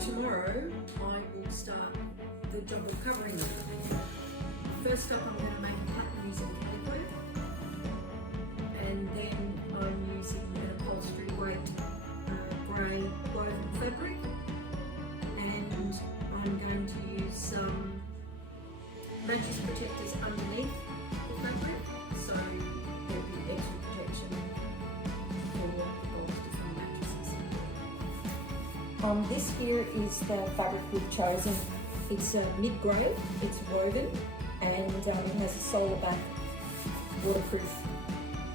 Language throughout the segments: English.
tomorrow I will start the job of covering them. First up, I'm going to make a pattern using calico, and then I'm using an upholstery weight grey woven fabric, and I'm going to use some mattress protectors underneath the fabric, so there'll be extra protection for all different mattresses. This here is the fabric we've chosen. It's a mid-grey, it's woven, and it has a solar back waterproof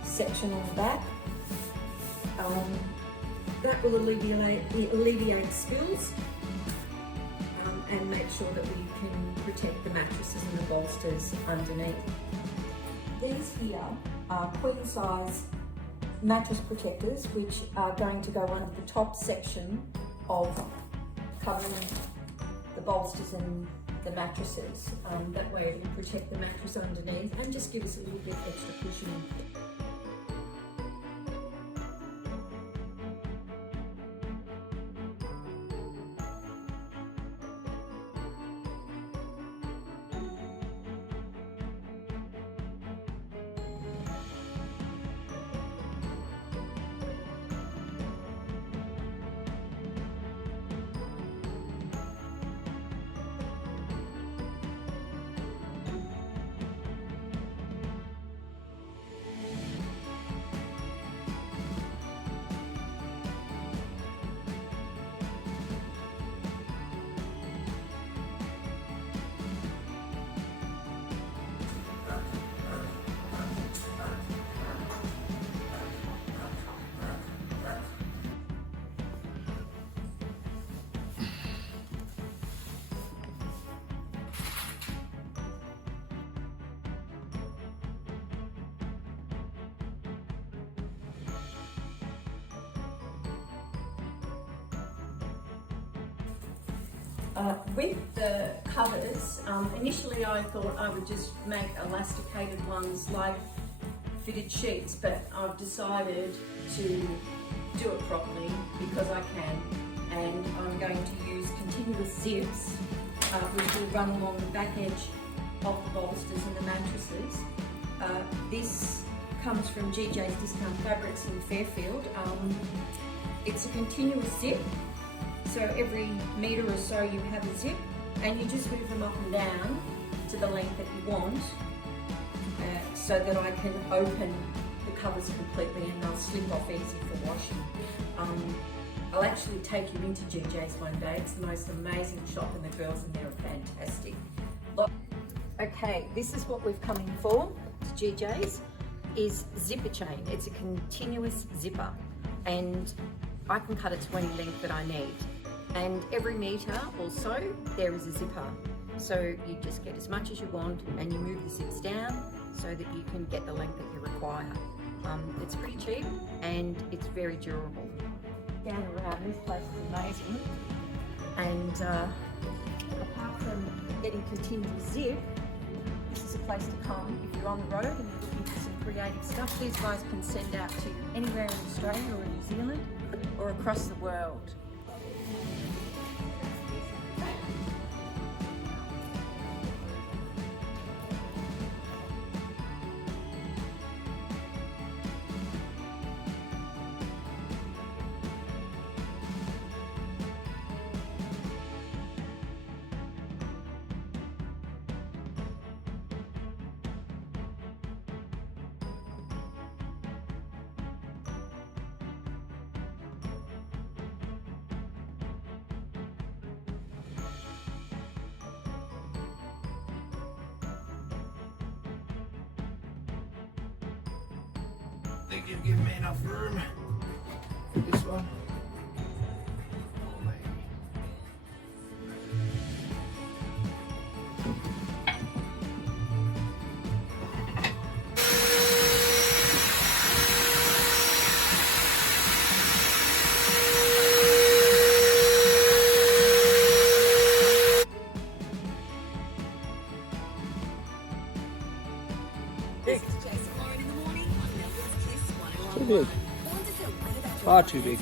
section on the back. That will alleviate spills and make sure that we can protect the mattresses and the bolsters underneath. These here are queen size mattress protectors, which are going to go under the top section of covering the bolsters and the mattresses. That way it will protect the mattress underneath and just give us a little bit extra cushioning. With the covers, initially I thought I would just make elasticated ones like fitted sheets, but I've decided to do it properly because I can, and I'm going to use continuous zips which will run along the back edge of the bolsters and the mattresses. This comes from GJ's Discount Fabrics in Fairfield. It's a continuous zip. So every metre or so you have a zip, and you just move them up and down to the length that you want, so that I can open the covers completely and they'll slip off easy for washing. I'll actually take you into GJ's one day. It's the most amazing shop, and the girls in there are fantastic. Okay, this is what we've come in for to GJ's, is zipper chain. It's a continuous zipper, and I can cut it to any length that I need. And every metre or so, there is a zipper. So you just get as much as you want, and you move the zips down so that you can get the length that you require. It's pretty cheap and it's very durable. Down around, this place is amazing. And apart from getting continuous zip, this is a place to come if you're on the road and you're looking for some creative stuff. These guys can send out to you anywhere in Australia or New Zealand or across the world. Think you've given me enough room for this one? Too big. Far too big.